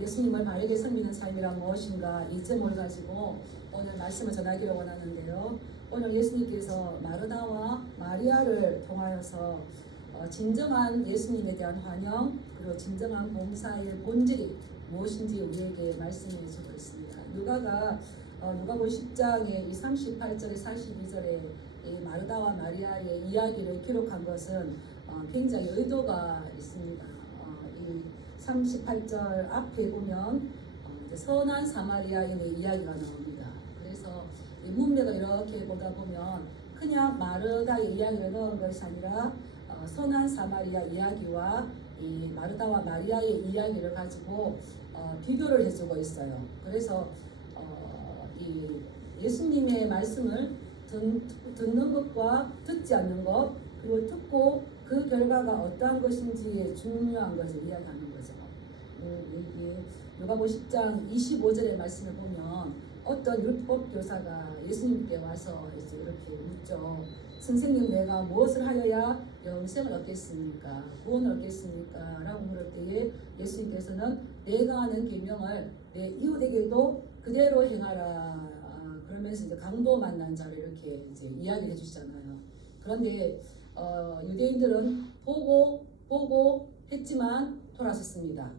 예수님을 바르게 섬기는 삶이란 무엇인가 이 제목을 가지고 오늘 말씀을 전하기를 원하는데요. 오늘 예수님께서 마르다와 마리아를 통하여서 진정한 예수님에 대한 환영 그리고 진정한 봉사의 본질이 무엇인지 우리에게 말씀해 주고 있습니다. 누가복음 10장의 이 38절에 42절에 이 마르다와 마리아의 이야기를 기록한 것은 굉장히 의도가 있습니다. 이 38절 앞에 보면 선한 사마리아인의 이야기가 나옵니다. 그래서 이 문맥을 이렇게 보다 보면 그냥 마르다의 이야기를 넣은 것이 아니라 선한 사마리아 이야기와 이 마르다와 마리아의 이야기를 가지고 비교를 해주고 있어요. 그래서 이 예수님의 말씀을 듣는 것과 듣지 않는 것 그리고 듣고 그 결과가 어떠한 것인지에 중요한 것을 이야기하는 거죠. 누가복음 10장 25절의 말씀을 보면 어떤 율법 교사가 예수님께 와서 이렇게 묻죠. 선생님, 내가 무엇을 하여야 영생을 얻겠습니까? 구원을 얻겠습니까? 라고 물을 때에 예수님께서는 내가 하는 계명을 내 이웃에게도 그대로 행하라. 그러면서 이제 강도 만난 자를 이렇게 이제 이야기를 해주시잖아요. 그런데 유대인들은 보고 했지만 돌아섰습니다.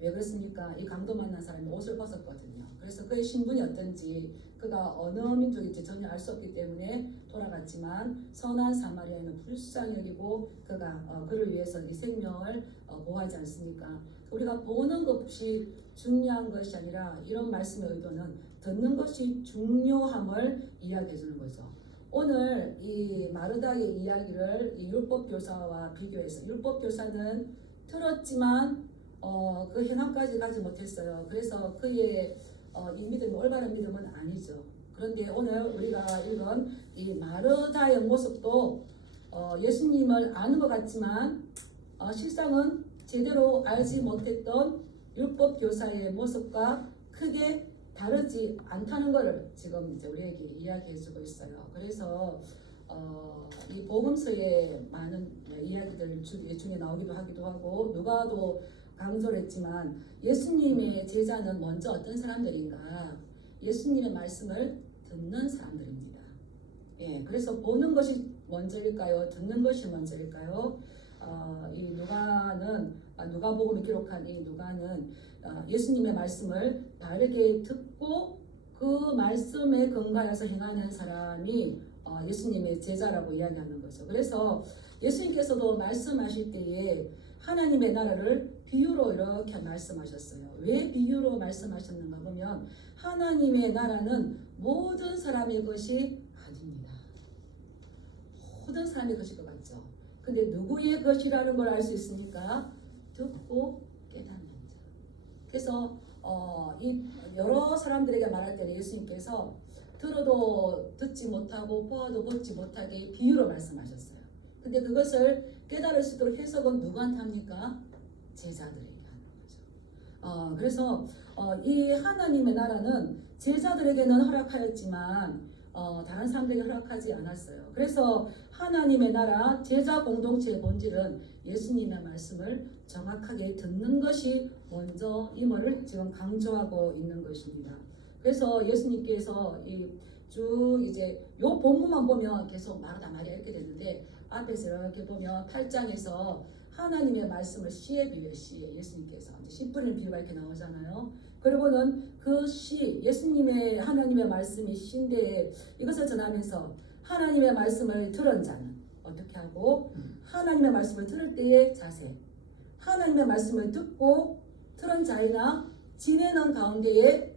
왜 그렇습니까? 이 강도 만난 사람이 옷을 벗었거든요. 그래서 그의 신분이 어떤지 그가 어느 민족인지 전혀 알 수 없기 때문에 돌아갔지만 선한 사마리아인은 불쌍히 여기고 그가 그를 위해서 이 생명을 보호하지 않습니까? 우리가 보는 것이 중요한 것이 아니라 이런 말씀의 의도는 듣는 것이 중요함을 이야기해 주는 거죠. 오늘 이 마르다의 이야기를 이 율법 교사와 비교해서 율법 교사는 들었지만 그 현황까지 가지 못했어요. 그래서 그의 이 믿음이 올바른 믿음은 아니죠. 그런데 오늘 우리가 읽은 이 마르다의 모습도 예수님을 아는 것 같지만 실상은 제대로 알지 못했던 율법 교사의 모습과 크게 다르지 않다는 것을 지금 이제 우리에게 이야기해주고 있어요. 그래서 이 복음서에 많은 이야기들 중에 나오기도 하기도 하고 누가도 강조를 했지만 예수님의 제자는 먼저 어떤 사람들인가? 예수님의 말씀을 듣는 사람들입니다. 예, 그래서 보는 것이 먼저일까요? 듣는 것이 먼저일까요? 이 누가복음을 기록한 이 누가는 예수님의 말씀을 바르게 듣고 그 말씀에 근거해서 행하는 사람이 예수님의 제자라고 이야기하는 거죠. 그래서 예수님께서도 말씀하실 때에 하나님의 나라를 비유로 이렇게 말씀하셨어요. 왜 비유로 말씀하셨는가 보면 하나님의 나라는 모든 사람의 것이 아닙니다. 모든 사람의 것일 것 같죠. 근데 누구의 것이라는 걸 알 수 있으니까 듣고 깨닫는 자. 그래서 이 여러 사람들에게 말할 때는 예수님께서 들어도 듣지 못하고 보아도 보지 못하게 비유로 말씀하셨어요. 근데 그것을 깨달을 수 있도록 해석은 누구한테 합니까? 제자들에게 하는 거죠. 그래서 이 하나님의 나라는 제자들에게는 허락하였지만 다른 사람들에게 허락하지 않았어요. 그래서 하나님의 나라 제자 공동체의 본질은 예수님의 말씀을 정확하게 듣는 것이 먼저임을 지금 강조하고 있는 것입니다. 그래서 예수님께서 쭉 이제 요 본문만 보면 계속 마르다 마리아 이렇게 되는데 앞에서 이렇게 보면 8장에서 하나님의 말씀을 씨에 비유해 씨에 예수님께서 씨 뿌리는 비유가 이렇게 나오잖아요. 그리고는 그 씨 예수님의 하나님의 말씀이 씨인데 이것을 전하면서 하나님의 말씀을 들은 자는 어떻게 하고 하나님의 말씀을 들을 때의 자세 하나님의 말씀을 듣고 들은 자이나 지내는 가운데에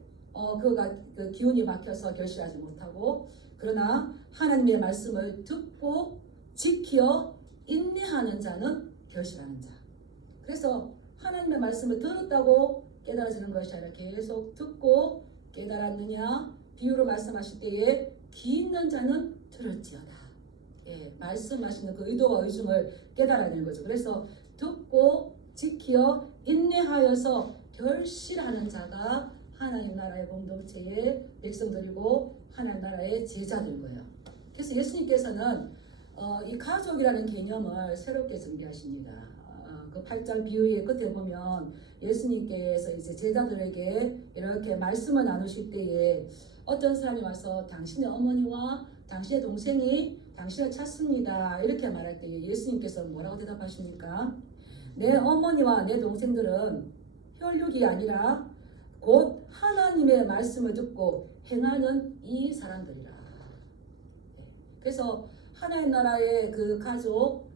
그 기운이 막혀서 결실하지 못하고 그러나 하나님의 말씀을 듣고 지켜 인내하는 자는 결실하는 자. 그래서 하나님의 말씀을 들었다고 깨달아지는 것이 아니라 계속 듣고 깨달았느냐 비유로 말씀하실 때에 기 있는 자는 들을지어다. 예, 말씀하시는 그 의도와 의중을 깨달아야 되는 거죠. 그래서 듣고 지켜 인내하여서 결실하는 자가 하나님 나라의 공동체의 백성들이고 하나님 나라의 제자들인 거예요. 그래서 예수님께서는 이 가족이라는 개념을 새롭게 전개하십니다. 그 8장 비유의 끝에 보면 예수님께서 이제 제자들에게 이렇게 말씀을 나누실 때에 어떤 사람이 와서 당신의 어머니와 당신의 동생이 당신을 찾습니다. 이렇게 말할 때 예수님께서 뭐라고 대답하십니까? 내 어머니와 내 동생들은 혈육이 아니라 곧 하나님의 말씀을 듣고 행하는 이 사람들이라. 그래서 하나님 나라의 그 가족,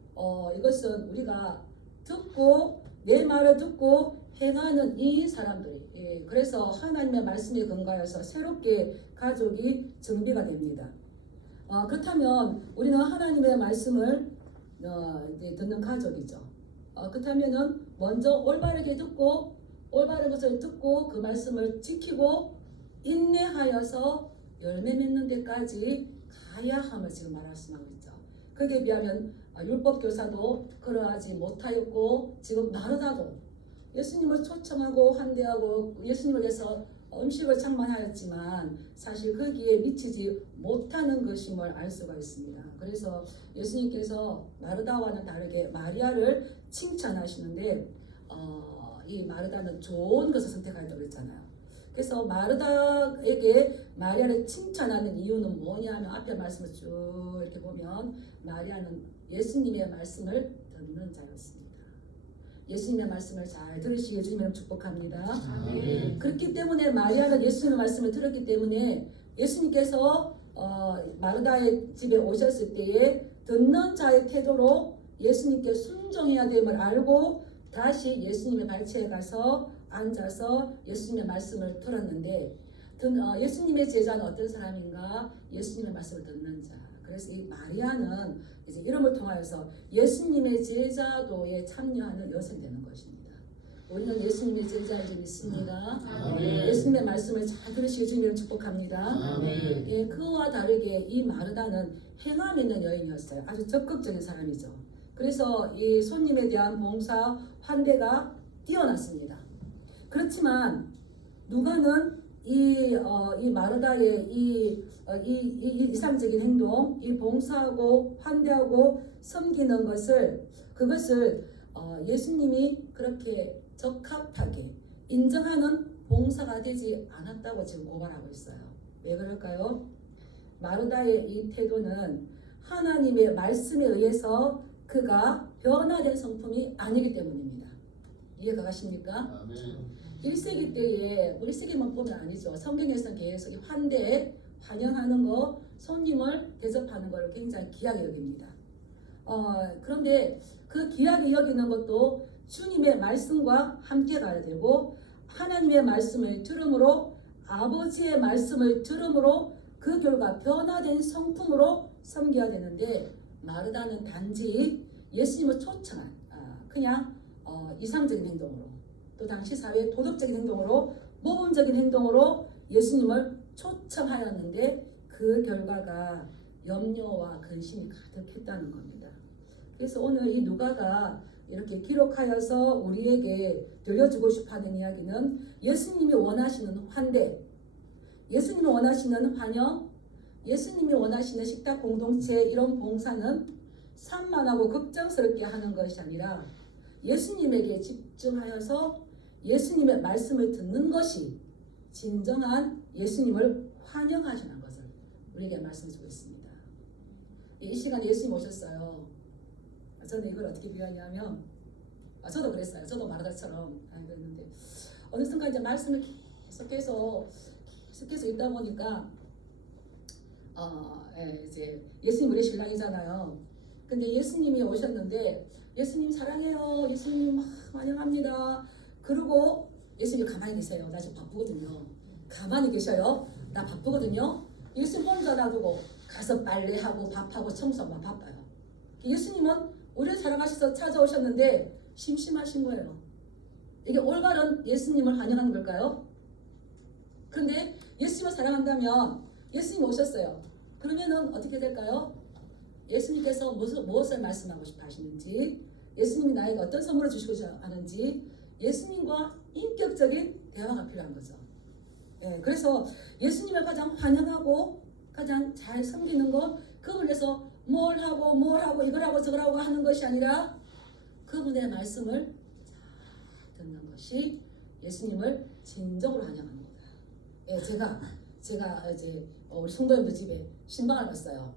이것은 우리가 듣고 내 말을 듣고 행하는 이 사람들이, 그래서 하나님의 말씀에 근거해서 새롭게 가족이 정비가 됩니다. 그렇다면 우리는 하나님의 말씀을 이제 듣는 가족이죠. 그렇다면은 먼저 올바르게 듣고 올바른 것을 듣고 그 말씀을 지키고 인내하여서 열매 맺는 데까지 가야 함을 지금 말씀하고 있죠. 거기에 비하면 율법 교사도 그러하지 못하였고 지금 마르다도 예수님을 초청하고 환대하고 예수님을 위해서 음식을 창만하였지만 사실 거기에 미치지 못하는 것임을 알 수가 있습니다. 그래서 예수님께서 마르다와는 다르게 마리아를 칭찬하시는데 이 마르다는 좋은 것을 선택하였다고 그랬잖아요. 그래서 마르다에게 마리아를 칭찬하는 이유는 뭐냐면 앞에 말씀을 쭉 이렇게 보면 마리아는 예수님의 말씀을 듣는 자였습니다. 예수님의 말씀을 잘 들으시길 주님을 축복합니다. 그렇기 때문에 마리아는 예수님의 말씀을 들었기 때문에 예수님께서 마르다의 집에 오셨을 때에 듣는 자의 태도로 예수님께 순종해야 됨을 알고 다시 예수님의 발치에 가서 앉아서 예수님의 말씀을 들었는데 예수님의 제자는 어떤 사람인가? 예수님의 말씀을 듣는 자. 그래서 이 마리아는 이제 이름을 통하여서 예수님의 제자도에 참여하는 여성이 되는 것입니다. 우리는 예수님의 제자인 줄 믿습니다. 예수님의 말씀을 잘 들으시길 주님을 축복합니다. 예, 그와 다르게 이 마르다는 행함 있는 여인이었어요. 아주 적극적인 사람이죠. 그래서 이 손님에 대한 봉사, 환대가 뛰어났습니다. 그렇지만 누가는 이 마르다의 이 이상적인 행동, 이 봉사하고 환대하고 섬기는 그것을 예수님이 그렇게 적합하게 인정하는 봉사가 되지 않았다고 지금 고발하고 있어요. 왜 그럴까요? 마르다의 이 태도는 하나님의 말씀에 의해서 그가 변화된 성품이 아니기 때문입니다. 이해가 가십니까? 1세기 때에 1세기만 보면 아니죠. 성경에서는 계속 환대, 환영하는 거, 손님을 대접하는 것을 굉장히 귀하게 여깁니다. 그런데 그 귀하게 여기는 것도 주님의 말씀과 함께 가야 되고 하나님의 말씀을 들음으로 아버지의 말씀을 들음으로 그 결과 변화된 성품으로 섬겨야 되는데 마르다는 단지 예수님을 초청한 그냥 이상적인 행동으로 또 당시 사회의 도덕적인 행동으로 모범적인 행동으로 예수님을 초청하였는데 그 결과가 염려와 근심이 가득했다는 겁니다. 그래서 오늘 이 누가가 이렇게 기록하여서 우리에게 들려주고 싶어하는 이야기는 예수님이 원하시는 환대, 예수님이 원하시는 환영, 예수님이 원하시는 식탁 공동체 이런 봉사는 산만하고 걱정스럽게 하는 것이 아니라 예수님에게 집중하여서 예수님의 말씀을 듣는 것이 진정한 예수님을 환영하시는 것을 우리에게 말씀해주고 있습니다. 이 시간에 예수님 오셨어요. 저는 이걸 어떻게 비유하냐면 저도 그랬어요. 저도 마르다처럼 그랬는데 어느 순간 이제 말씀을 계속해서 있다 보니까 이제 예수님 우리 신랑이잖아요. 근데 예수님이 오셨는데 예수님 사랑해요. 예수님 환영합니다. 그리고 예수님 가만히 계세요. 나 지금 바쁘거든요. 가만히 계셔요. 나 바쁘거든요. 예수님 혼자 놔두고 가서 빨래하고 밥하고 청소하고 바빠요. 예수님은 우리를 사랑하셔서 찾아오셨는데 심심하신 거예요. 이게 올바른 예수님을 환영하는 걸까요? 그런데 예수님을 사랑한다면 예수님 오셨어요. 그러면은 어떻게 될까요? 예수님께서 무엇을 말씀하고 싶어 하시는지, 예수님이 나에게 어떤 선물을 주시고 하는지 예수님과 인격적인 대화가 필요한 거죠. 예, 그래서 예수님을 가장 환영하고 가장 잘 섬기는 것, 그걸 위해서 뭘 하고 이걸 하고 저걸 하고 하는 것이 아니라 그분의 말씀을 잘 듣는 것이 예수님을 진정으로 환영하는 거다. 예, 제가 이제 우리 성도님들 집에 신방을 갔어요.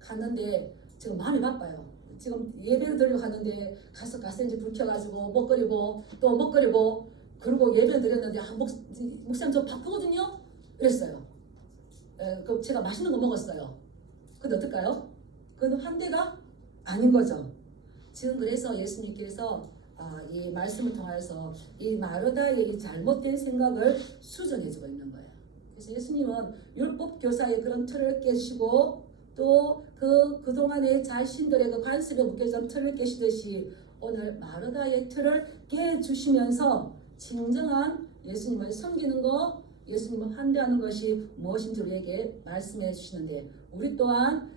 갔는데 지금 마음이 바빠요. 지금 예배를 드리고 갔는데 가서 이제 불 켜가지고 먹거리고 또 먹거리고 그리고 예배를 드렸는데 목사님 저 바쁘거든요. 이랬어요. 그 제가 맛있는 거 먹었어요. 근데 어떨까요? 그건 환대가 아닌 거죠. 지금 그래서 예수님께서 이 말씀을 통해서 이 마르다의 이 잘못된 생각을 수정해주고 있는 거예요. 그래서 예수님은 율법 교사의 그런 틀을 깨시고 또 그동안에 자신들의 그 관습에 묶여진 틀을 깨시듯이 오늘 마르다의 틀을 깨주시면서 진정한 예수님을 섬기는 것, 예수님을 환대하는 것이 무엇인지 우리에게 말씀해 주시는데 우리 또한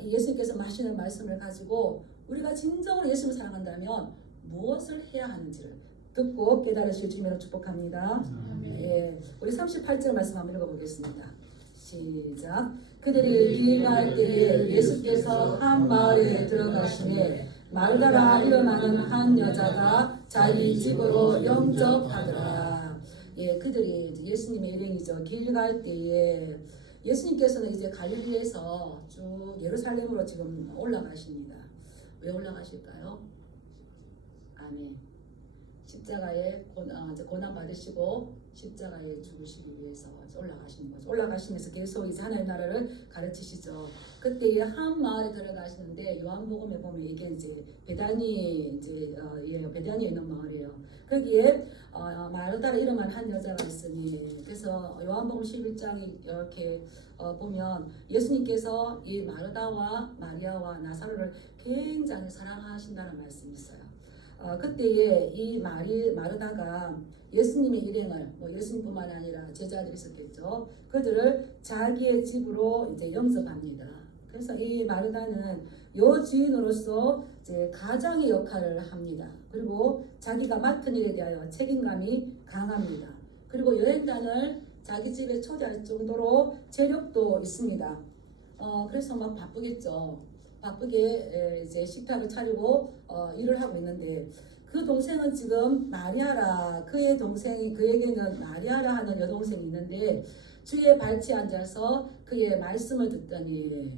이 예수님께서 하시는 말씀을 가지고 우리가 진정으로 예수님을 사랑한다면 무엇을 해야 하는지를 듣고 깨달으실 주님으로 축복합니다. 예, 우리 38절 말씀 한번 읽어보겠습니다. 시작. 그들이 길 갈 때에 예수께서 한 마을에 들어가시매 마르다라 이름하는 한 여자가 자기 집으로 영접하더라. 예, 그들이 예수님의 일행이죠. 길 갈 때에 예수님께서는 이제 갈릴리에서 쭉 예루살렘으로 지금 올라가십니다. 왜 올라가실까요? 아멘. 십자가에 고난 받으시고 십자가에 죽으시기 위해서 올라가시는 거죠. 올라가시면서 계속 이제 하나님 나라를 가르치시죠. 그때 한 마을에 들어가시는데 요한복음에 보면 이게 이제 베다니 베다니에 있는 마을이에요. 거기에 마르다라 이름한 한 여자가 있으니 그래서 요한복음 11장이 이렇게 보면 예수님께서 이 마르다와 마리아와 나사로를 굉장히 사랑하신다는 말씀이 있어요. 그때에 이 마르다가 예수님의 일행을 예수님뿐만 아니라 제자들이 있었겠죠. 그들을 자기의 집으로 이제 영접합니다. 그래서 이 마르다는 여주인으로서 이제 가장의 역할을 합니다. 그리고 자기가 맡은 일에 대하여 책임감이 강합니다. 그리고 여행단을 자기 집에 초대할 정도로 재력도 있습니다. 그래서 막 바쁘겠죠. 바쁘게 이제 식탁을 차리고 일을 하고 있는데 그 동생은 지금 마리아라 그의 동생이 그에게는 마리아라 하는 여동생이 있는데 주의 발치에 앉아서 그의 말씀을 듣더니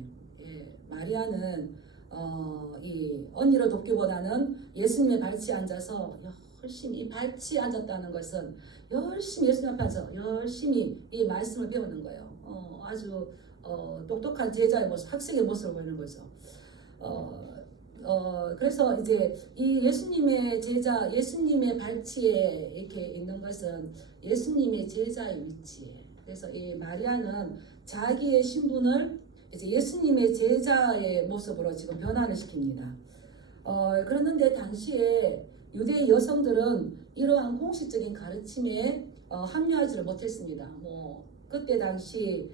마리아는 이 언니를 돕기보다는 예수님의 발치에 앉아서 열심히 이 발치에 앉았다는 것은 열심히 예수님 앞에 앉아서 열심히 이 말씀을 배우는 거예요. 아주 똑똑한 제자의 모습, 학생의 모습을 보이는 거죠. 그래서 이제 이 예수님의 제자, 예수님의 발치에 이렇게 있는 것은 예수님의 제자의 위치에. 그래서 이 마리아는 자기의 신분을 이제 예수님의 제자의 모습으로 지금 변화를 시킵니다. 그랬는데 당시에 유대 여성들은 이러한 공식적인 가르침에 합류하지를 못했습니다. 그때 당시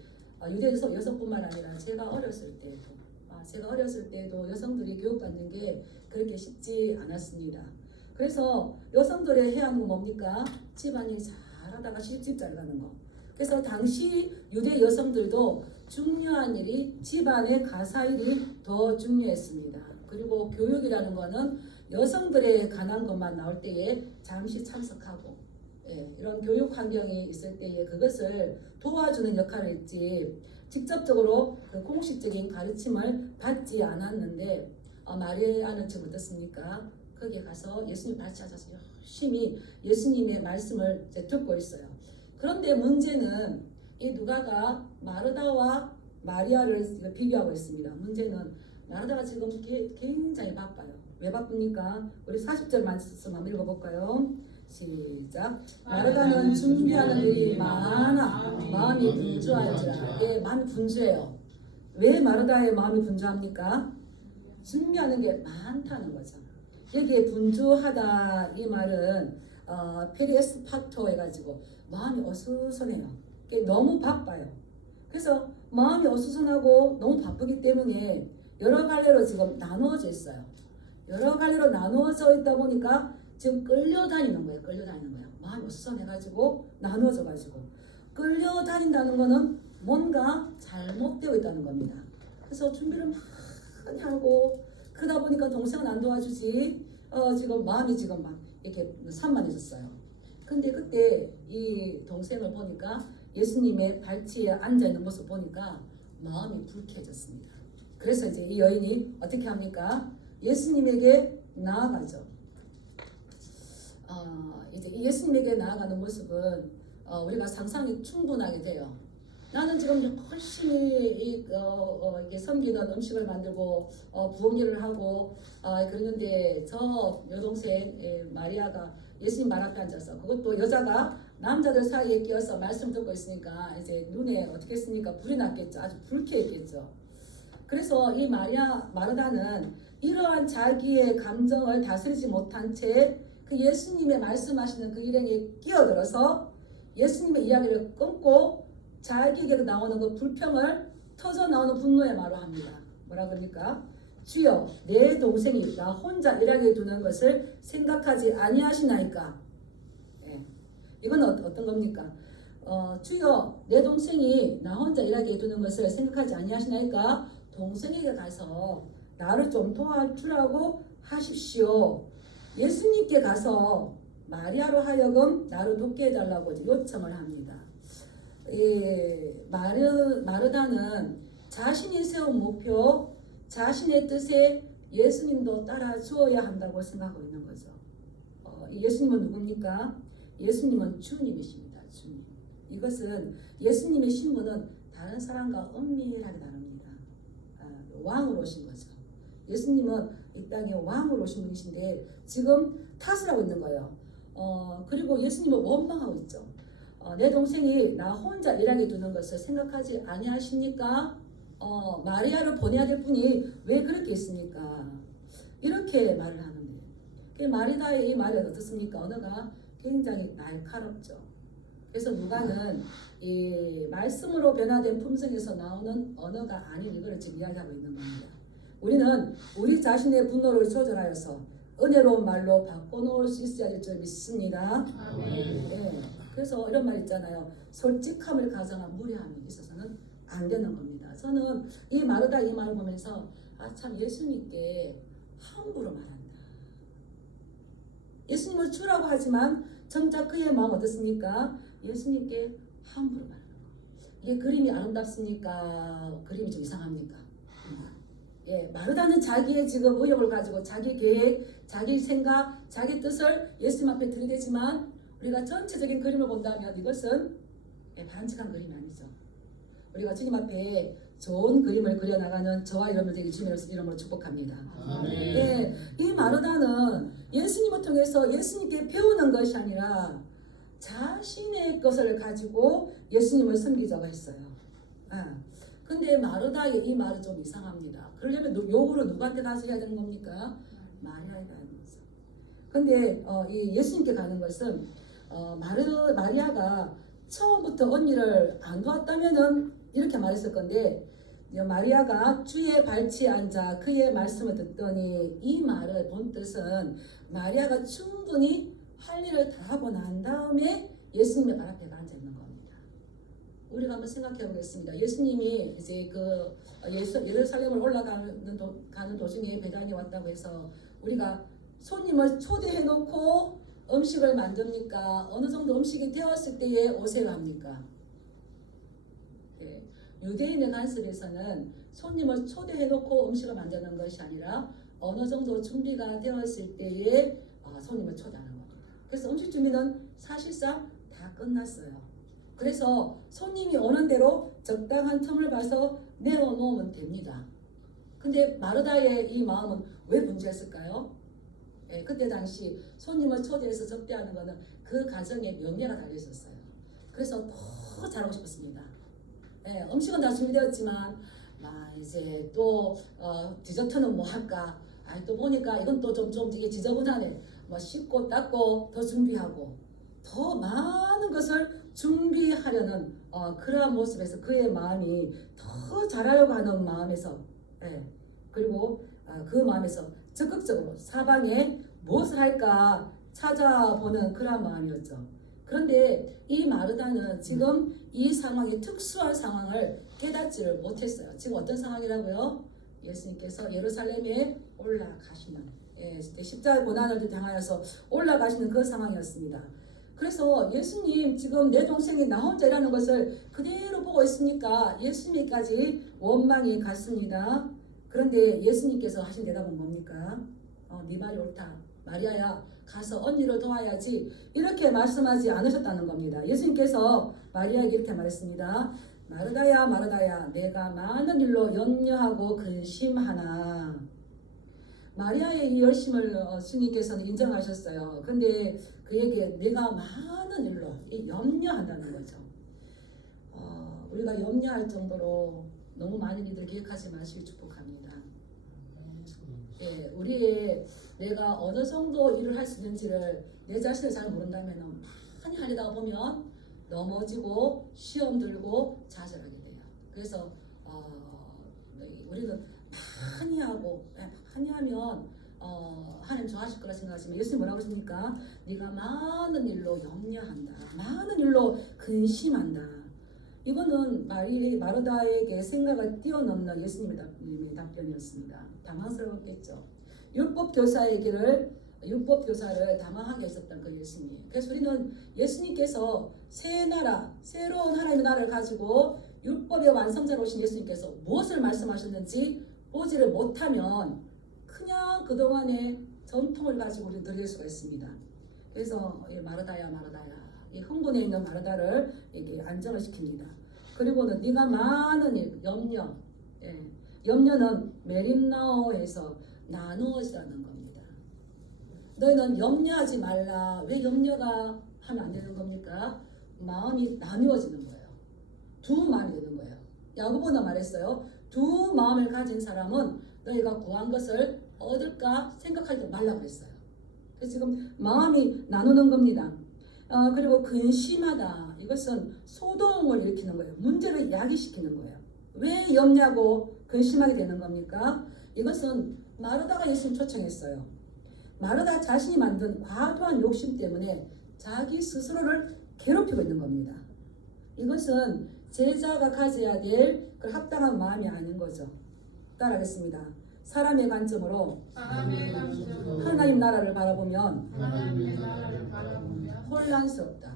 유대 여성뿐만 아니라 제가 어렸을 때도 여성들이 교육받는 게 그렇게 쉽지 않았습니다. 그래서 여성들의 해야 하는 건 뭡니까? 집안일 잘하다가 시집 잘 가는 거. 그래서 당시 유대 여성들도 중요한 일이 집안의 가사일이 더 중요했습니다. 그리고 교육이라는 거는 여성들의 관한 것만 나올 때에 잠시 참석하고 이런 교육 환경이 있을 때에 그것을 도와주는 역할을 했지 직접적으로 그 공식적인 가르침을 받지 않았는데 마리아는 지금 어떻습니까? 거기에 가서 예수님 발치 앉아서 열심히 예수님의 말씀을 듣고 있어요. 그런데 문제는 이 누가가 마르다와 마리아를 비교하고 있습니다. 문제는 마르다가 지금 굉장히 바빠요. 왜 바쁩니까? 우리 40절 말씀 한번 읽어볼까요? 시작. 마르다는 준비하는 일이 많아 마음이 분주할지라. 마음이 분주해요. 왜 마르다의 마음이 분주합니까? 준비하는 게 많다는 거죠. 여기에 분주하다 이 말은 페리에스파토 해가지고 마음이 어수선해요. 너무 바빠요. 그래서 마음이 어수선하고 너무 바쁘기 때문에 여러 갈래로 지금 나누어져 있어요. 여러 갈래로 나누어져 있다 보니까 지금 끌려다니는 거예요. 마음이 어수선해가지고 나누어져가지고 끌려다닌다는 거는 뭔가 잘못되어 있다는 겁니다. 그래서 준비를 많이 하고 그러다 보니까 동생은 안 도와주지 지금 마음이 지금 막 이렇게 산만해졌어요. 근데 그때 이 동생을 보니까 예수님의 발치에 앉아있는 모습 보니까 마음이 불쾌해졌습니다. 그래서 이제 이 여인이 어떻게 합니까? 예수님에게 나아가죠. 이제 이 예수님에게 나아가는 모습은 우리가 상상이 충분하게 돼요. 나는 지금 열심히 이렇게 섬기는 음식을 만들고 부엌일을 하고 그러는데 저 여동생 마리아가 예수님 말 앞에 앉아서, 그것도 여자가 남자들 사이에 끼어서 말씀 듣고 있으니까 이제 눈에 어떻게 했습니까? 불이 났겠죠. 아주 불쾌했겠죠. 그래서 이 마르다는 이러한 자기의 감정을 다스리지 못한 채 그 예수님의 말씀하시는 그 일행에 끼어들어서 예수님의 이야기를 끊고 자기에게도 나오는 그 불평을 터져 나오는 분노의 말로 합니다. 뭐라 그럽니까? 주여, 내 동생이 나 혼자 일하게 두는 것을 생각하지 아니하시나이까? 예. 이건 어떤 겁니까? 주여, 내 동생이 나 혼자 일하게 두는 것을 생각하지 아니하시나이까? 동생에게 가서 나를 좀 도와주라고 하십시오. 예수님께 가서 마리아로 하여금 나를 돕게 해달라고 요청을 합니다. 마르다는 자신이 세운 목표, 자신의 뜻에 예수님도 따라 주어야 한다고 생각하고 있는 거죠. 예수님은 누굽니까? 예수님은 주님이십니다. 주님. 이것은 예수님의 신분은 다른 사람과 엄밀하게 다릅니다. 왕으로 오신 거죠. 예수님은 이 땅에 왕으로 오신 분이신데 지금 탓을 하고 있는 거예요. 그리고 예수님은 원망하고 있죠. 내 동생이 나 혼자 일하게 두는 것을 생각하지 아니하십니까? 마리아를 보내야 될 분이 왜 그렇게 있습니까? 이렇게 말을 하는데, 마리다의 이 말이 어떻습니까? 언어가 굉장히 날카롭죠. 그래서 누가는 이 말씀으로 변화된 품성에서 나오는 언어가 아닌 이걸 지금 이야기하고 있는 겁니다. 우리는 우리 자신의 분노를 조절하여서 은혜로운 말로 바꿔놓을 수 있어야 될 줄 믿습니다. 네. 그래서 이런 말 있잖아요. 솔직함을 가정한 무례함이 있어서는 안 되는 겁니다. 저는 이 마르다 이 말을 보면서 참 예수님께 함부로 말한다. 예수님을 주라고 하지만 정작 그의 마음 어떻습니까? 예수님께 함부로 말하는 거. 이게 그림이 아름답습니까? 그림이 좀 이상합니까? 마르다는 자기의 지금 의욕을 가지고 자기 계획, 자기 생각, 자기 뜻을 예수님 앞에 들이대지만 우리가 전체적인 그림을 본다면 이것은 바람직한 그림이 아니죠. 우리가 주님 앞에 좋은 그림을 그려나가는 저와 여러분들 되기 주님의 이름으로 축복합니다. 이 마르다는 예수님을 통해서 예수님께 배우는 것이 아니라 자신의 것을 가지고 예수님을 섬기자고 했어요. 근데 마르다의 이 말은 좀 이상합니다. 그러려면 요구를 누구한테 가서 해야 되는 겁니까? 마리아에게 가는 거죠. 근데 이 예수님께 가는 것은 마리아가 처음부터 언니를 안 도왔다면은 이렇게 말했을 건데, 마리아가 주의 발치에 앉아 그의 말씀을 듣더니, 이 말을 본 뜻은 마리아가 충분히 할 일을 다 하고 난 다음에 예수님의 발 앞에 앉아 있는 겁니다. 우리가 한번 생각해 보겠습니다. 예수님이 이제 예루살렘을 가는 도중에 베다니에 왔다고 해서 우리가 손님을 초대해 놓고 음식을 만듭니까? 어느 정도 음식이 되었을 때에 오세요 합니까? 유대인의 관습에서는 손님을 초대해 놓고 음식을 만드는 것이 아니라 어느 정도 준비가 되었을 때에 손님을 초대하는 겁니다. 그래서 음식 준비는 사실상 다 끝났어요. 그래서 손님이 오는 대로 적당한 틈을 봐서 내어놓으면 됩니다. 근데 마르다의 이 마음은 왜 문제였을까요? 그때 당시 손님을 초대해서 접대하는 것은 그 가정의 명예가 달려있었어요. 그래서 더 잘하고 싶었습니다. 음식은 다 준비되었지만 이제 또 디저트는 뭐 할까? 또 보니까 이건 또 좀 이게 지저분하네. 씻고 닦고 더 준비하고 더 많은 것을 준비하려는 그러한 모습에서 그의 마음이 더 잘하려고 하는 마음에서 그리고 그 마음에서 적극적으로 사방에 무엇을 할까 찾아보는 그러한 마음이었죠. 그런데 이 마르다는 지금 이 상황의 특수한 상황을 깨닫지를 못했어요. 지금 어떤 상황이라고요? 예수님께서 예루살렘에 올라가시는 십자가 고난을 당하여서 올라가시는 그 상황이었습니다. 그래서 예수님 지금 내 동생이 나 혼자 일하는 것을 그대로 보고 있으니까 예수님까지 원망이 갔습니다. 그런데 예수님께서 하신 대답은 뭡니까? 네 말이 옳다. 마리아야, 가서 언니를 도와야지. 이렇게 말씀하지 않으셨다는 겁니다. 예수님께서 마리아에게 이렇게 말했습니다. 마르다야, 마르다야, 내가 많은 일로 염려하고 근심하나. 마리아의 이 열심을 주님께서는 인정하셨어요. 그런데 그에게 내가 많은 일로 염려한다는 거죠. 우리가 염려할 정도로 너무 많은 일들 계획하지 마시길 축복합니다. 우리의 내가 어느 정도 일을 할 수 있는지를 내 자신을 잘 모른다면 많이 하려다가 보면 넘어지고 시험 들고 좌절하게 돼요. 그래서 우리는 많이 하고 많이 하면 하나님 좋아하실 거라 생각하시면 예수님 뭐라고 하십니까? 네가 많은 일로 염려한다. 많은 일로 근심한다. 이거는 마르다에게 생각을 뛰어넘는 예수님의 답변이었습니다. 당황스러웠겠죠. 율법 교사를 당황하게 했었던 그 예수님. 그래서 우리는 예수님께서 새 나라, 새로운 하나님의 나라를 가지고 율법의 완성자로 오신 예수님께서 무엇을 말씀하셨는지 보지를 못하면 그냥 그동안의 전통을 가지고 우리는 들릴 수가 있습니다. 그래서 마르다야, 마르다야, 이 흥분해 있는 마르다를 이게 안정을 시킵니다. 그리고는 네가 많은 일, 염려, 염려는 메림나오에서 나누어지라는 겁니다. 너희는 염려하지 말라. 왜 염려가 하면 안 되는 겁니까? 마음이 나누어지는 거예요. 두 마음이 되는 거예요. 야고보가 말했어요. 두 마음을 가진 사람은 너희가 구한 것을 얻을까 생각하지 말라고 했어요. 그래서 지금 마음이 나누는 겁니다. 그리고 근심하다. 이것은 소동을 일으키는 거예요. 문제를 야기시키는 거예요. 왜 염려하고 근심하게 되는 겁니까? 이것은 마르다가 예수님 초청했어요. 마르다 자신이 만든 과도한 욕심 때문에 자기 스스로를 괴롭히고 있는 겁니다. 이것은 제자가 가져야 될 그 합당한 마음이 아닌 거죠. 따라하겠습니다. 사람의 관점으로 하나님 나라를 바라보면 혼란스럽다.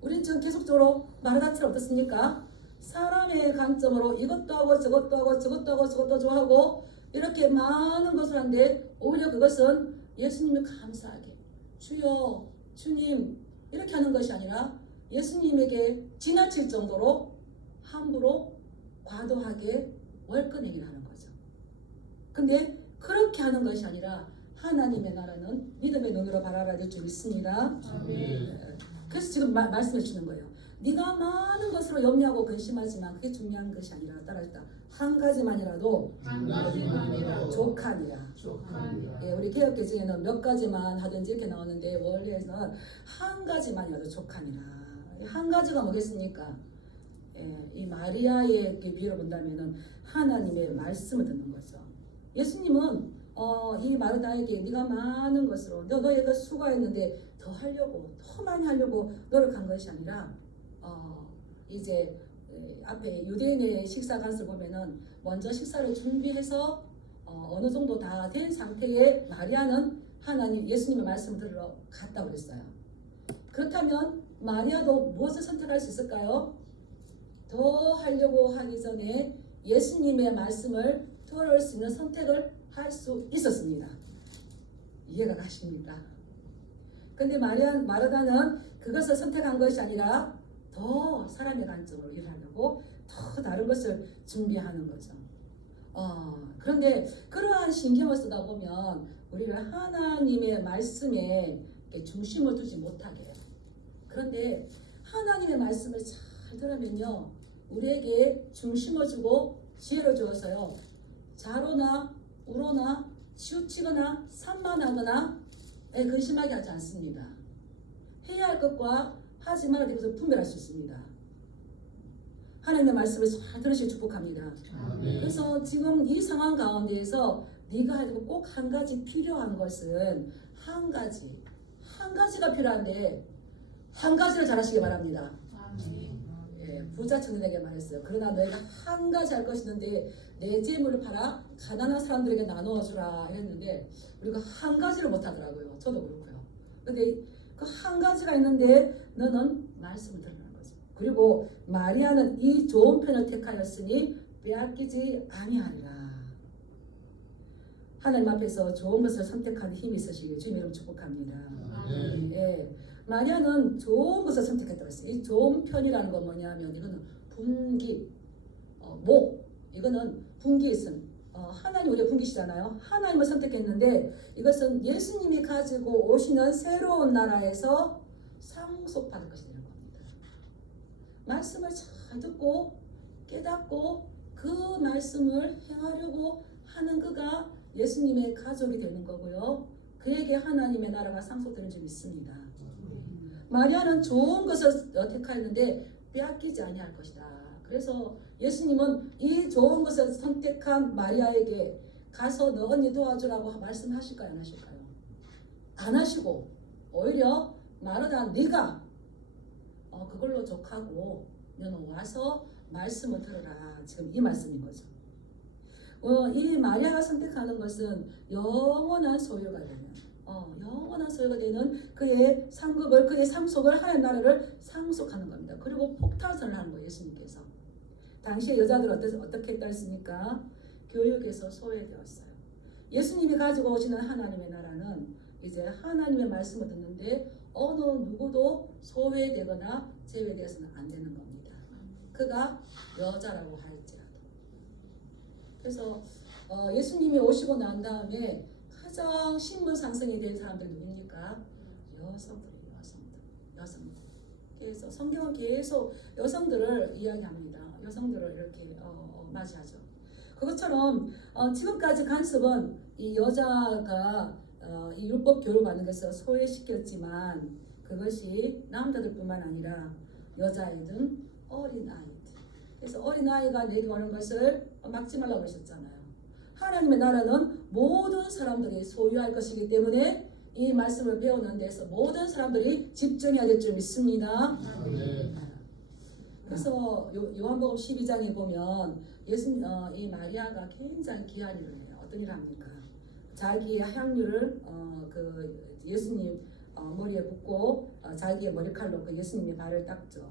우리 지금 계속적으로 마르다처럼 어떻습니까? 사람의 관점으로 이것도 하고 저것도 하고 저것도 하고 저것도 좋아하고 이렇게 많은 것을 하는데 오히려 그것은 예수님을 감사하게 주여 주님 이렇게 하는 것이 아니라 예수님에게 지나칠 정도로 함부로 과도하게 월권행위를 하는 거죠. 근데 그렇게 하는 것이 아니라 하나님의 나라는 믿음의 눈으로 바라봐야 될 줄 믿습니다. 그래서 지금 말씀해 주시는 거예요. 네가 많은 것으로 염려하고 근심하지만 그게 중요한 것이 아니라 따라했다. 한 가지만이라도 족하니라. 우리 개혁개정에는 몇 가지만 하든지 이렇게 나오는데 원래는 한 가지만이라도 족하니라. 한 가지가 뭐겠습니까? 이 마리아의 비유를 본다면은 하나님의 말씀을 듣는 거죠. 예수님은 이 마르다에게 네가 많은 것으로 너희가 수고했는데 더 하려고 더 많이 하려고 노력한 것이 아니라 이제 앞에 유대인의 식사 간수를 보면은 먼저 식사를 준비해서 어느 정도 다 된 상태에 마리아는 하나님 예수님의 말씀을 들으러 갔다고 그랬어요. 그렇다면 마리아도 무엇을 선택할 수 있을까요? 더 하려고 하기 전에 예수님의 말씀을 들을 수 있는 선택을 할 수 있었습니다. 이해가 가십니까? 근데 마르다는 그것을 선택한 것이 아니라 더 사람의 관점으로 일하려고 더 다른 것을 준비하는 거죠. 그런데 그러한 신경을 쓰다 보면 우리를 하나님의 말씀에 중심을 두지 못하게 해요. 그런데 하나님의 말씀을 잘 들으면요, 우리에게 중심을 주고 지혜를 주어서요, 좌로나 우로나 치우치거나 산만하거나 근심하게 하지 않습니다. 해야 할 것과 하지 말아야 될 것을 분별할 수 있습니다. 하나님의 말씀을 잘 들으시길 축복합니다. 그래서 지금 이 상황 가운데에서 네가 해야 되고 꼭 한 가지 필요한 것은 한 가지가 필요한데 한 가지를 잘하시기 바랍니다. 부자 청년에게 말했어요. 그러나 너희가 한 가지 할 것이 있는데 내 재물을 팔아 가난한 사람들에게 나누어 주라 이랬는데 우리가 한 가지를 못 하더라고요. 저도 그렇고요. 근데 그 한 가지가 있는데 너는 말씀을 들으라는 거죠. 그리고 마리아는 이 좋은 편을 택하였으니 빼앗기지 아니하리라. 하나님 앞에서 좋은 것을 선택하는 힘이 있으시길 주님 이름 축복합니다. 예. 마리아는 좋은 것을 선택했다고 했어요. 이 좋은 편이라는 건 뭐냐면 이거는 분기, 목, 이거는 분기있음. 하나님 우리가 분기시잖아요. 하나님을 선택했는데 이것은 예수님이 가지고 오시는 새로운 나라에서 상속받을 것이 되는 겁니다. 말씀을 잘 듣고 깨닫고 그 말씀을 행하려고 하는 그가 예수님의 가족이 되는 거고요. 그에게 하나님의 나라가 상속되는 줄 믿습니다. 마리아는 좋은 것을 택하였는데 빼앗기지 아니할 것이다. 그래서 예수님은 이 좋은 것을 선택한 마리아에게 가서 너 언니 도와주라고 말씀하실까요? 안 하실까요? 안 하시고 오히려 마르다 네가 그걸로 족하고 너는 와서 말씀을 들어라. 지금 이 말씀인 거죠. 이 마리아가 선택하는 것은 영원한 소유가 되는 영원한 소유가 되는 그의 상급을 그의 상속을 하나님 나라를 상속하는 겁니다. 그리고 폭탄선을 하는 거예요. 예수님께서 당시에 여자들은 어떻게 했다 했습니까? 교육에서 소외되었어요. 예수님이 가지고 오시는 하나님의 나라는 이제 하나님의 말씀을 듣는데 어느 누구도 소외되거나 제외되어서는 안 되는 겁니다. 그가 여자라고 할지라도. 그래서 예수님이 오시고 난 다음에 가장 신분 상승이 된 사람들 누굽니까? 여성들이에요. 여성들. 그래서 성경은 계속 여성들을 이야기합니다. 여성들을 이렇게 맞이하죠. 그것처럼 지금까지 간섭은 이 여자가 이 율법 교육을 받는 것을 소외시켰지만 그것이 남자들뿐만 아니라 여자아이든 어린아이들. 그래서 어린아이가 내게 오는 것을 막지 말라고 하셨잖아요. 하나님의 나라는 모든 사람들이 소유할 것이기 때문에 이 말씀을 배우는 데서 모든 사람들이 집중해야 될 줄 믿습니다. 그래서 요한복음 12장에 보면 이 마리아가 굉장히 귀한 일을 해요. 어떤 일을 합니까? 자기의 향유를 그 예수님 머리에 붓고 자기의 머리칼로 그 예수님의 발을 닦죠.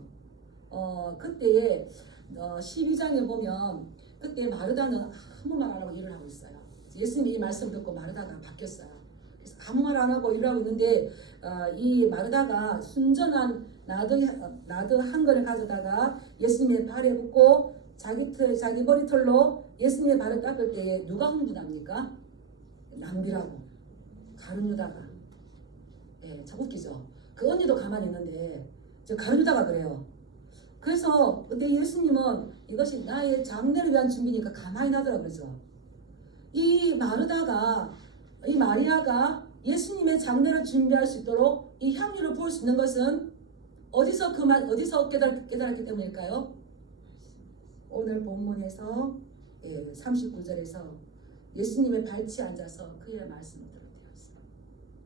그때에 12장에 보면 그때 마르다는 아무 말 안 하고 일을 하고 있어요. 예수님이 이 말씀 듣고 마르다가 바뀌었어요. 그래서 아무 말 안 하고 일을 하고 있는데 이 마르다가 순전한 나드 한 건을 가져다가 예수님의 발에 붓고 자기 머리털로 예수님의 발을 닦을 때에 누가 흥분합니까? 남비라고 가룟 유다가. 예, 참 웃기죠. 그 언니도 가만히 있는데 저 가룟 유다가 그래요. 그래서 근데 예수님은 이것이 나의 장례를 위한 준비니까 가만히 놔두라 그러죠. 이 마리아가 예수님의 장례를 준비할 수 있도록 이 향유를 부을 수 있는 것은 어디서 깨달았기 때문일까요? 오늘 본문에서 39절에서 예수님의 발치에 앉아서 그의 말씀을 들었어요.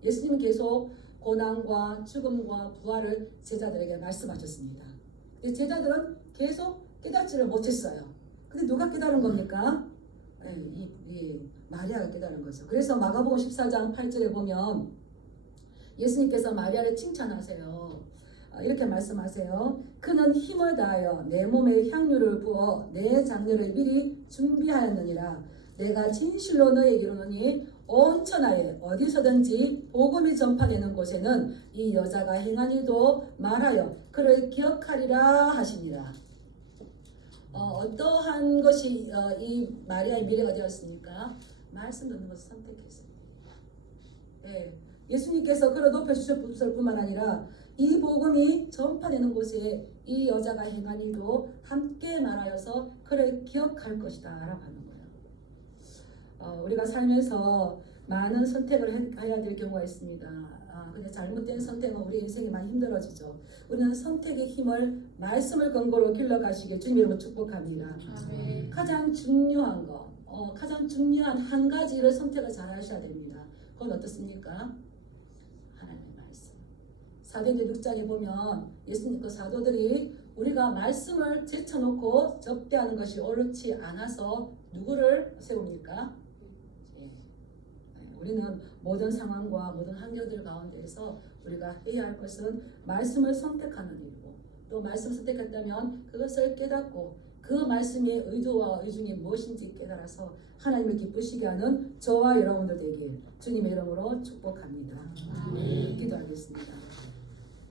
예수님은 계속 고난과 죽음과 부활을 제자들에게 말씀하셨습니다. 근데 제자들은 계속 깨닫지를 못했어요. 근데 누가 깨달은 겁니까? 이 마리아가 깨달은 거죠. 그래서 마가복음 14장 8절에 보면 예수님께서 마리아를 칭찬하세요. 이렇게 말씀하세요. 그는 힘을 다하여 내 몸에 향유를 부어 내 장례를 미리 준비하였느니라. 내가 진실로 너에게 이르노니 온 천하에 어디서든지 복음이 전파되는 곳에는 이 여자가 행한 일도 말하여 그를 기억하리라 하시니라. 어떠한 것이 이 마리아의 미래가 되었습니까? 말씀 듣는 것을 선택했습니다. 예수님께서 그를 높여주셨을 뿐만 아니라 이 복음이 전파되는 곳에 이 여자가 행한 일도 함께 말하여서 그를 기억할 것이다 라고 하는 거예요. 우리가 살면서 많은 선택을 해야 될 경우가 있습니다. 근데 잘못된 선택은 우리 인생이 많이 힘들어지죠. 우리는 선택의 힘을 말씀을 근거로 길러가시길 주님 이름으로 축복합니다. 아멘. 가장 중요한 거, 가장 중요한 한 가지를 선택을 잘 하셔야 됩니다. 그건 어떻습니까? 하나님의 말씀. 사도행전 6장에 보면 예수님 그 사도들이 우리가 말씀을 제쳐놓고 접대하는 것이 옳지 않아서 누구를 세웁니까? 예. 우리는 모든 상황과 모든 환경들 가운데에서 우리가 해야 할 것은 말씀을 선택하는 일이고, 또 말씀을 선택했다면 그것을 깨닫고 그 말씀의 의도와 의중이 무엇인지 깨달아서 하나님을 기쁘시게 하는 저와 여러분들 되길 주님의 이름으로 축복합니다. 기도하겠습니다.